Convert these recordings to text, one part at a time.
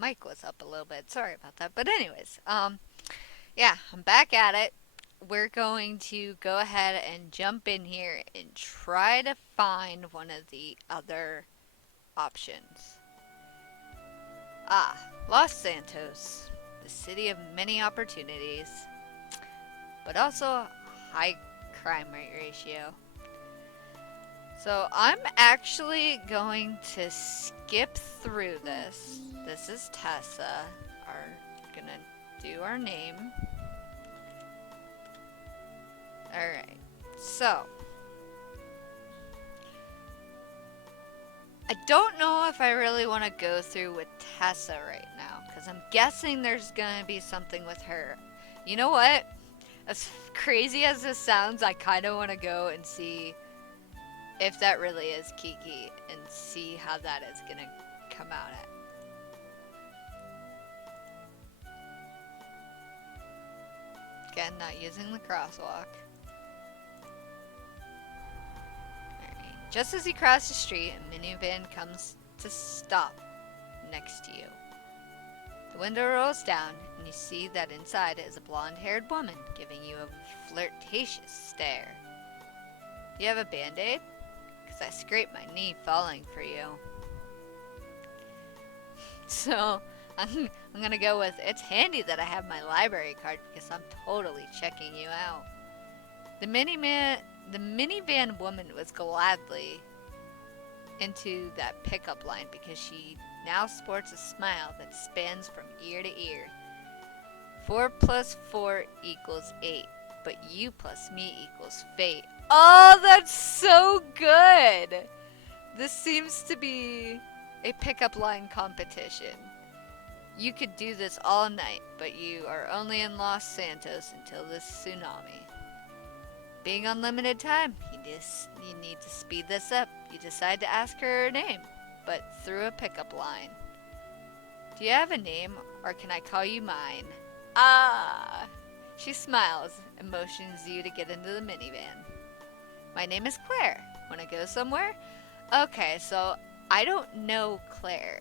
mic was up a little bit. Sorry about that. But anyways, yeah, I'm back at it. We're going to go ahead and jump in here and try to find one of the other options. Ah, Los Santos, the city of many opportunities, but also a high crime rate ratio. So I'm actually going to skip through this. This is Tessa. Our gonna do our name. Alright. So I don't know if I really want to go through with Tessa right now, because I'm guessing there's gonna be something with her. You know what? As crazy as this sounds, I kind of want to go and see if that really is Kiki and see how that is gonna come out at. Again, not using the crosswalk. Alright. Just as you cross the street, a minivan comes to stop next to you. The window rolls down, and you see that inside is a blonde-haired woman giving you a flirtatious stare. Do you have a band-aid? Because I scraped my knee falling for you. So, I'm gonna go with, it's handy that I have my library card because I'm totally checking you out. The minivan woman was gladly into that pickup line because she now sports a smile that spans from ear to ear. 4 plus 4 equals 8, but you plus me equals fate. Oh, that's so good! This seems to be a pickup line competition. You could do this all night, but you are only in Los Santos until this tsunami. Being on limited time, you need to speed this up. You decide to ask her her name, but through a pickup line. Do you have a name, or can I call you mine? Ah! She smiles and motions you to get into the minivan. My name is Claire. Wanna go somewhere? Okay, so I don't know Claire.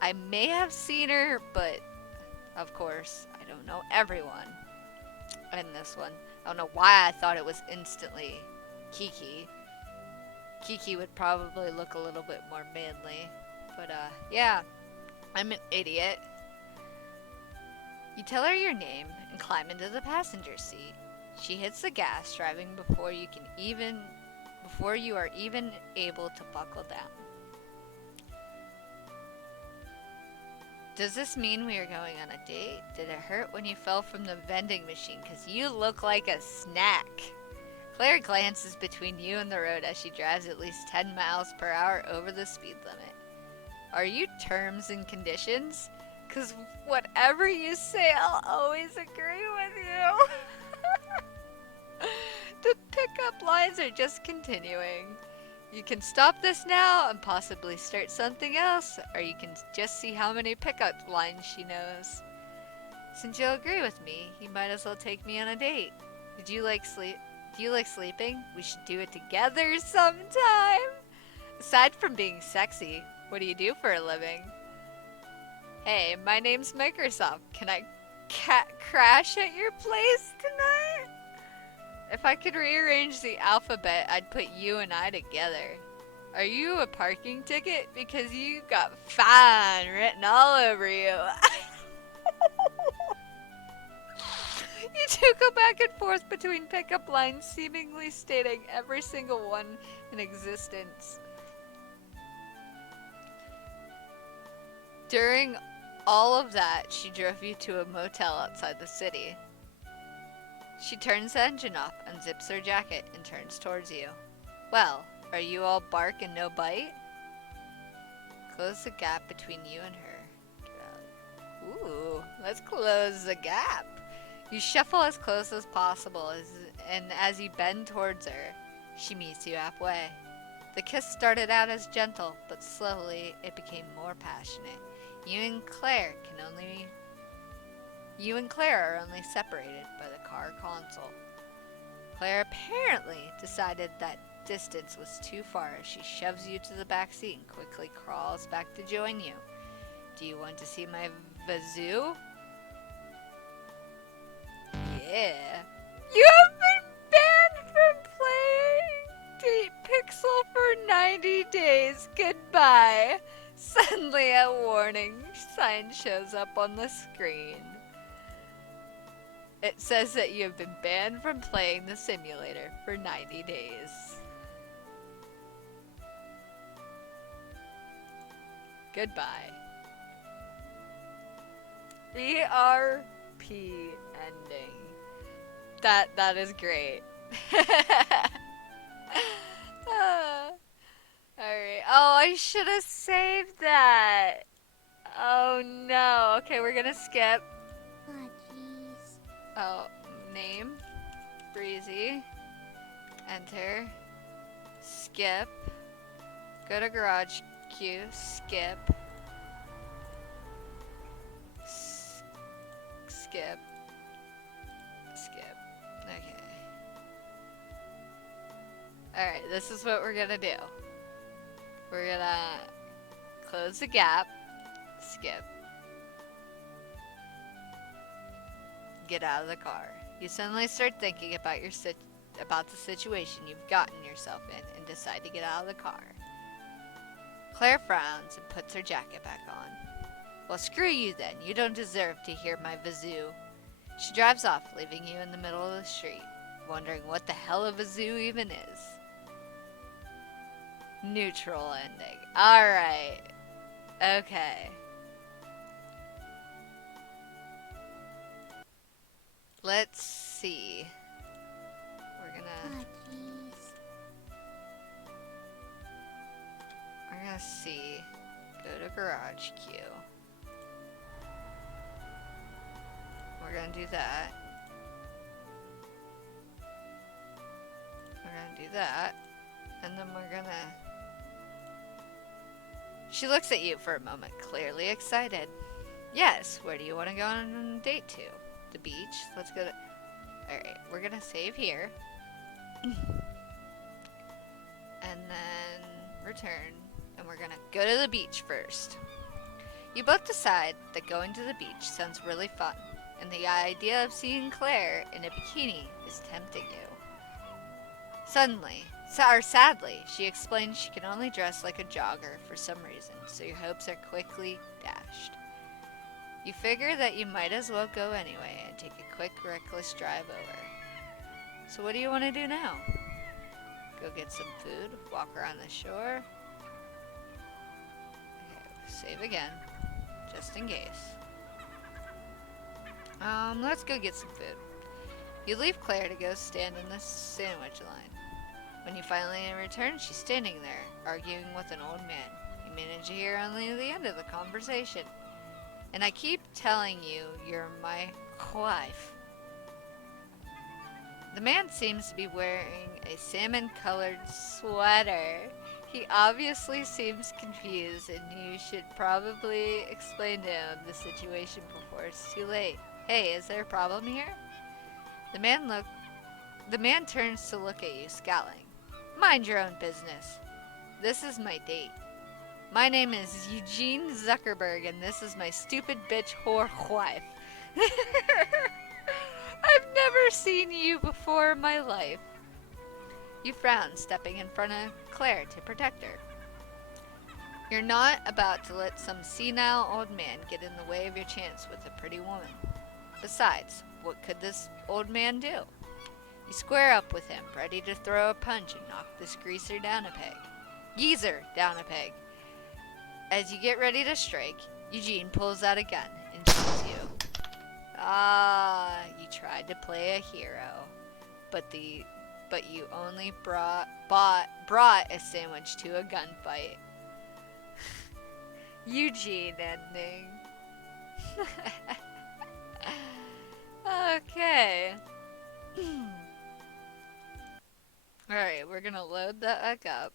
I may have seen her, but of course, I don't know everyone in this one. I don't know why I thought it was instantly Kiki. Kiki would probably look a little bit more manly. But, yeah, I'm an idiot. You tell her your name and climb into the passenger seat. She hits the gas, driving before you are even able to buckle down. Does this mean we are going on a date? Did it hurt when you fell from the vending machine? Because you look like a snack. Claire glances between you and the road as she drives at least 10 miles per hour over the speed limit. Are you terms and conditions? Because whatever you say, I'll always agree with you. The pickup lines are just continuing. You can stop this now and possibly start something else, or you can just see how many pickup lines she knows. Since you'll agree with me, you might as well take me on a date. Do you like sleeping? We should do it together sometime. Aside from being sexy, what do you do for a living? Hey, my name's Microsoft. Can I crash at your place tonight? If I could rearrange the alphabet, I'd put you and I together. Are you a parking ticket? Because you got fine written all over you. You two go back and forth between pickup lines, seemingly stating every single one in existence. During all of that, she drove you to a motel outside the city. She turns the engine off, unzips her jacket, and turns towards you. Well, are you all bark and no bite? Close the gap between you and her. Ooh, let's close the gap. You shuffle as close as possible, and as you bend towards her, she meets you halfway. The kiss started out as gentle, but slowly it became more passionate. You and Claire are only separated by the car console. Claire apparently decided that distance was too far as she shoves you to the back seat and quickly crawls back to join you. Do you want to see my vazoo? Yeah. You have been banned from playing DatePixel for 90 days. Goodbye. Suddenly a warning sign shows up on the screen. It says that you have been banned from playing the simulator for 90 days. Goodbye. ERP ending. That is great. Alright. Oh, I should have saved that. Oh no. Okay, we're gonna skip. Oh, jeez. Oh, name. Breezy. Enter. Skip. Go to garage queue. Skip. Skip. Skip. Okay. Alright, this is what we're gonna do. We're gonna close the gap. Skip. Get out of the car. You suddenly start thinking about about the situation you've gotten yourself in and decide to get out of the car. Claire frowns and puts her jacket back on. Well, screw you then. You don't deserve to hear my vazoo. She drives off, leaving you in the middle of the street, wondering what the hell a vazoo even is. Neutral ending. Alright. Okay. Let's see. We're gonna... Oh, jeez. We're gonna see. Go to garage queue. We're gonna do that. We're gonna do that. And then we're gonna... She looks at you for a moment, clearly excited. Yes, where do you want to go on a date to? The beach? Let's go to... Alright, we're gonna save here. And then return. And we're gonna go to the beach first. You both decide that going to the beach sounds really fun. And the idea of seeing Claire in a bikini is tempting you. Sadly, she explains she can only dress like a jogger for some reason, so your hopes are quickly dashed. You figure that you might as well go anyway and take a quick, reckless drive over. So what do you want to do now? Go get some food, walk around the shore. Okay, save again, just in case. Let's go get some food. You leave Claire to go stand in the sandwich line. When you finally return, she's standing there, arguing with an old man. You manage to hear only the end of the conversation. And I keep telling you, you're my wife. The man seems to be wearing a salmon-colored sweater. He obviously seems confused, and you should probably explain to him the situation before it's too late. Hey, is there a problem here? The man turns to look at you, scowling. Mind your own business. This is my date. My name is Eugene Zuckerberg, and this is my stupid bitch whore wife. I've never seen you before in my life. You frown, stepping in front of Claire to protect her. You're not about to let some senile old man get in the way of your chance with a pretty woman. Besides, what could this old man do? You square up with him, ready to throw a punch and knock this geezer down a peg. As you get ready to strike, Eugene pulls out a gun and shoots you. Ah, you tried to play a hero, but you only brought a sandwich to a gunfight. Eugene ending. Okay. Alright, we're gonna load that back up.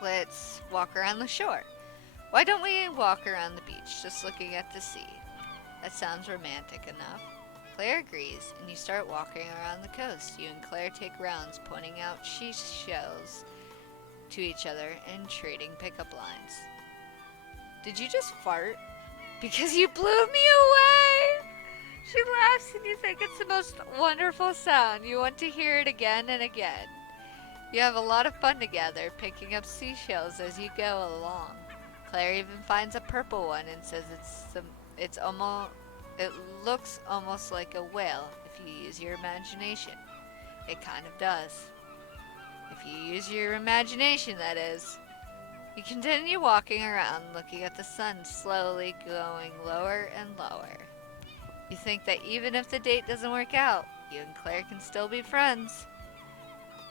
Let's walk around the shore. Why don't we walk around the beach, just looking at the sea? That sounds romantic enough. Claire agrees, and you start walking around the coast. You and Claire take rounds, pointing out seashells to each other and trading pickup lines. Did you just fart? Because you blew me away! She laughs and you think it's the most wonderful sound. You want to hear it again and again. You have a lot of fun together, picking up seashells as you go along. Claire even finds a purple one and says it looks almost like a whale if you use your imagination. It kind of does. If you use your imagination, that is. You continue walking around, looking at the sun slowly going lower and lower. You think that even if the date doesn't work out, you and Claire can still be friends.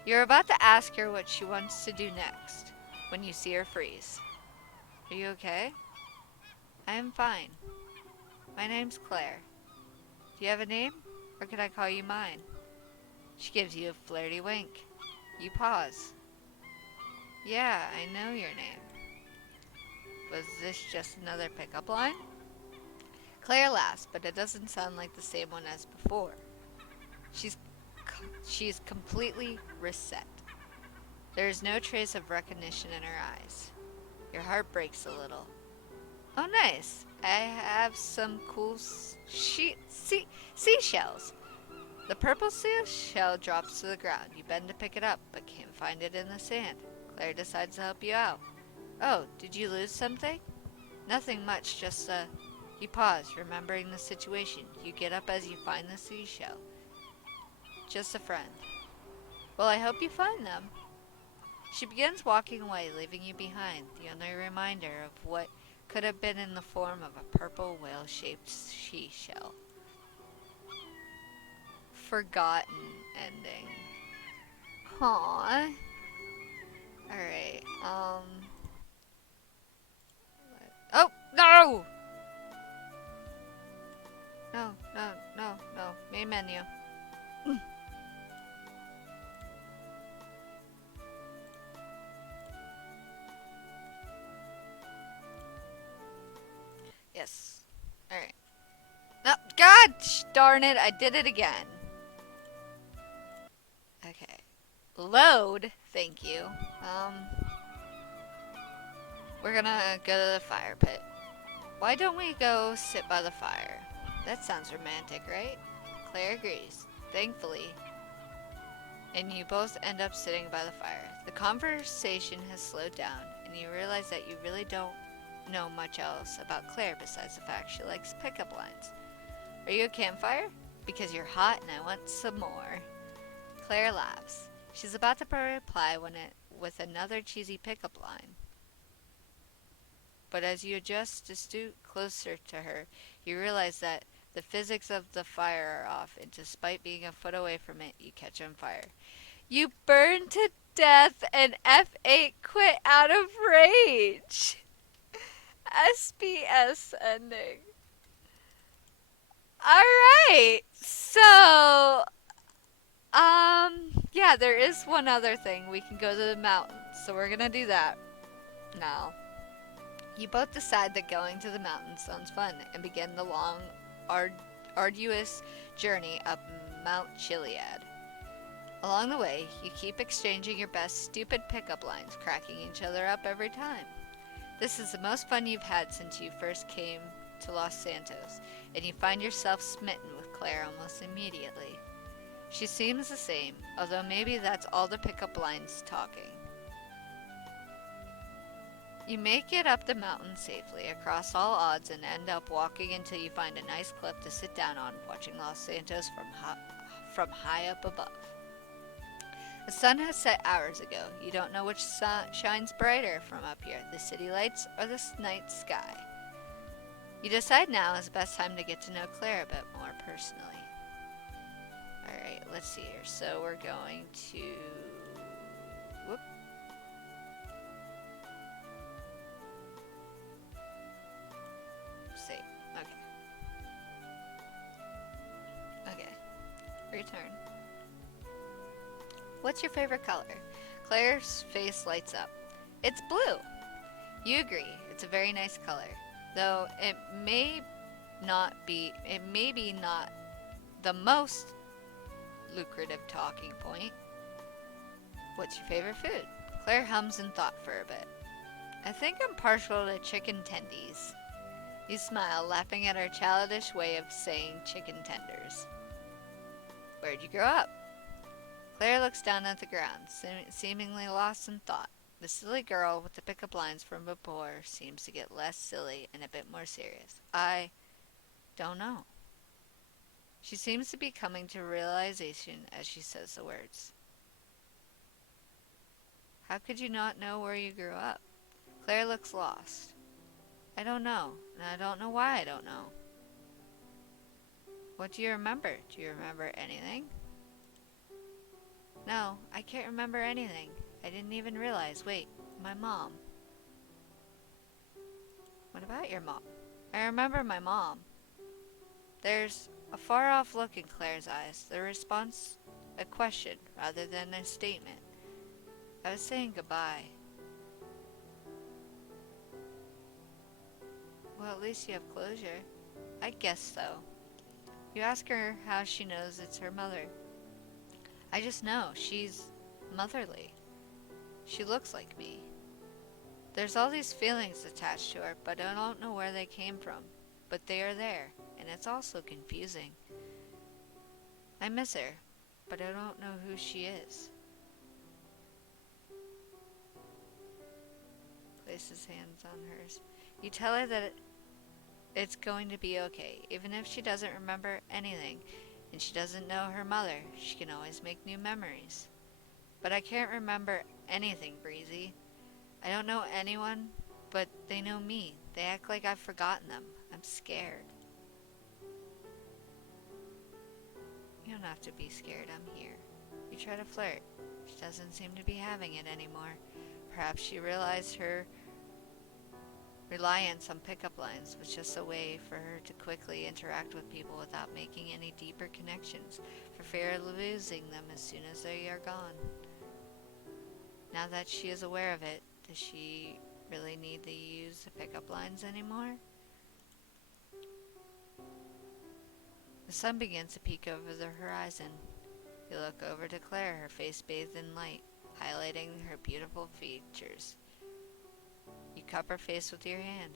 You're about to ask her what she wants to do next when you see her freeze. Are you okay? I am fine. My name's Claire. Do you have a name? Or could I call you mine? She gives you a flirty wink. You pause. Yeah, I know your name. Was this just another pickup line? Claire laughs, but it doesn't sound like the same one as before. She's completely reset. There is no trace of recognition in her eyes. Your heart breaks a little. Oh, nice. I have some cool seashells. The purple seashell drops to the ground. You bend to pick it up, but can't find it in the sand. Claire decides to help you out. Oh, did you lose something? Nothing much, just You pause, remembering the situation. You get up as you find the seashell. Just a friend. Well, I hope you find them. She begins walking away, leaving you behind, the only reminder of what could have been in the form of a purple whale-shaped seashell. Forgotten ending. Aww. Alright, Oh, no! No. Main menu. Yes. Alright. No, God darn it, I did it again. Okay. Load, thank you. We're gonna go to the fire pit. Why don't we go sit by the fire? That sounds romantic, right? Claire agrees, thankfully. And you both end up sitting by the fire. The conversation has slowed down, and you realize that you really don't know much else about Claire besides the fact she likes pickup lines. Are you a campfire? Because you're hot and I want some more. Claire laughs. She's about to reply with another cheesy pickup line. But as you adjust to stoop closer to her, you realize that the physics of the fire are off, and despite being a foot away from it, you catch on fire. You burn to death and F8 quit out of rage. SBS ending. Alright, so, yeah, there is one other thing. We can go to the mountains, so we're gonna do that now. You both decide that going to the mountains sounds fun and begin the long, arduous journey up Mount Chiliad. Along the way, you keep exchanging your best stupid pickup lines, cracking each other up every time. This is the most fun you've had since you first came to Los Santos, and you find yourself smitten with Claire almost immediately. She seems the same, although maybe that's all the pickup lines talking. You make it up the mountain safely, across all odds, and end up walking until you find a nice cliff to sit down on, watching Los Santos from high up above. The sun has set hours ago. You don't know which sun shines brighter from up here, the city lights or the night sky. You decide now is the best time to get to know Claire a bit more personally. Alright, let's see here. So we're going to... Whoop. Save. Okay. Return. What's your favorite color? Claire's face lights up. It's blue. You agree. It's a very nice color. Though it may be not the most lucrative talking point. What's your favorite food? Claire hums in thought for a bit. I think I'm partial to chicken tendies. You smile, laughing at our childish way of saying chicken tenders. Where'd you grow up? Claire looks down at the ground, seemingly lost in thought. The silly girl with the pickup lines from before seems to get less silly and a bit more serious. I don't know. She seems to be coming to realization as she says the words. How could you not know where you grew up? Claire looks lost. I don't know, and I don't know why I don't know. What do you remember? Do you remember anything? No, I can't remember anything. I didn't even realize. Wait, my mom. What about your mom? I remember my mom. There's a far off look in Claire's eyes, the response a question rather than a statement. I was saying goodbye. Well, at least you have closure. I guess so. You ask her how she knows it's her mother. I just know she's motherly. She looks like me. There's all these feelings attached to her, but I don't know where they came from. But they are there, and it's also confusing. I miss her, but I don't know who she is. Places hands on hers. You tell her that it's going to be okay, even if she doesn't remember anything, and she doesn't know her mother. She can always make new memories. But I can't remember anything, Breezy. I don't know anyone, but they know me. They act like I've forgotten them. I'm scared. You don't have to be scared, I'm here. You try to flirt. She doesn't seem to be having it anymore. Perhaps she realized her reliance on pickup lines was just a way for her to quickly interact with people without making any deeper connections, for fear of losing them as soon as they are gone. Now that she is aware of it, does she really need to use the pickup lines anymore? The sun begins to peek over the horizon. You look over to Claire, her face bathed in light, highlighting her beautiful features. You cup her face with your hand.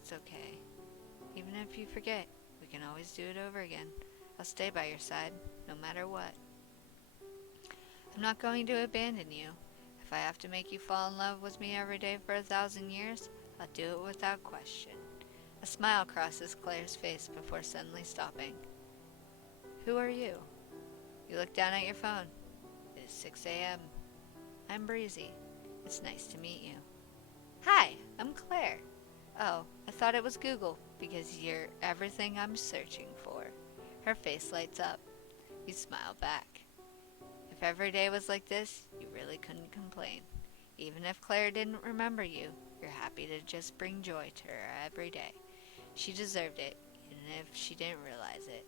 It's okay. Even if you forget, we can always do it over again. I'll stay by your side, no matter what. I'm not going to abandon you. If I have to make you fall in love with me every day for 1,000 years, I'll do it without question. A smile crosses Claire's face before suddenly stopping. Who are you? You look down at your phone. It is 6 a.m. I'm Breezy. It's nice to meet you. Hi, I'm Claire. Oh, I thought it was Google, because you're everything I'm searching for. Her face lights up. You smile back. If every day was like this, you really couldn't complain. Even if Claire didn't remember you, you're happy to just bring joy to her every day. She deserved it, even if she didn't realize it.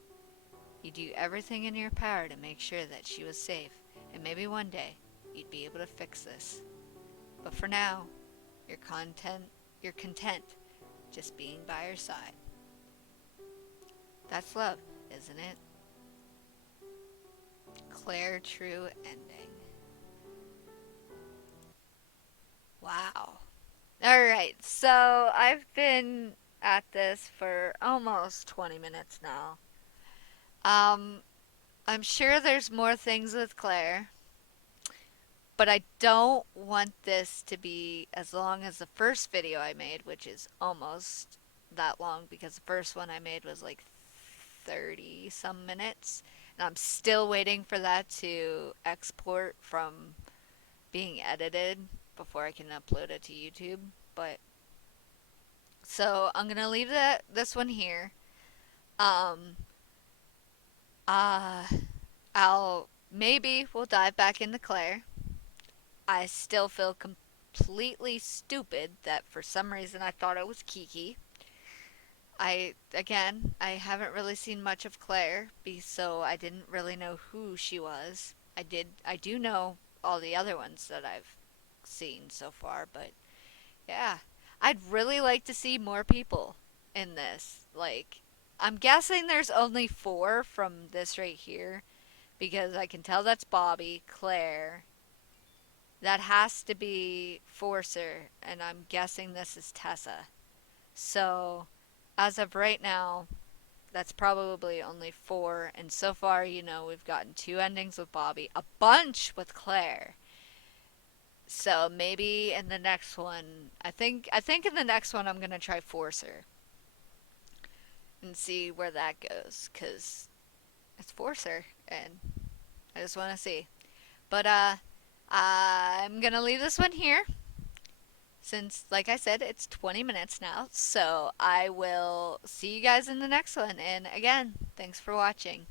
You do everything in your power to make sure that she was safe, and maybe one day you'd be able to fix this. But for now, you're content just being by her side. That's love, isn't it? Claire True ending. Wow. Alright, so I've been at this for almost 20 minutes now. Um, I'm sure there's more things with Claire, but I don't want this to be as long as the first video I made, which is almost that long because the first one I made was like 30 some minutes, and I'm still waiting for that to export from being edited before I can upload it to YouTube. But so I'm gonna leave this one here. Um, uh, I'll maybe we'll dive back into Claire. I still feel completely stupid that for some reason I thought it was Kiki. I haven't really seen much of Claire, so I didn't really know who she was. I do know all the other ones that I've seen so far, but yeah, I'd really like to see more people in this. Like, I'm guessing there's only 4 from this right here because I can tell that's Bobby, Claire, That has to be Forcer, and I'm guessing this is Tessa. So, as of right now, that's probably only four, and so far, we've gotten two endings with Bobby, a bunch with Claire. So maybe in the next one, I think in the next one I'm gonna try Forcer and see where that goes, cause it's Forcer, and I just want to see. But I'm gonna leave this one here since, like I said, it's 20 minutes now. So I will see you guys in the next one. And again, thanks for watching.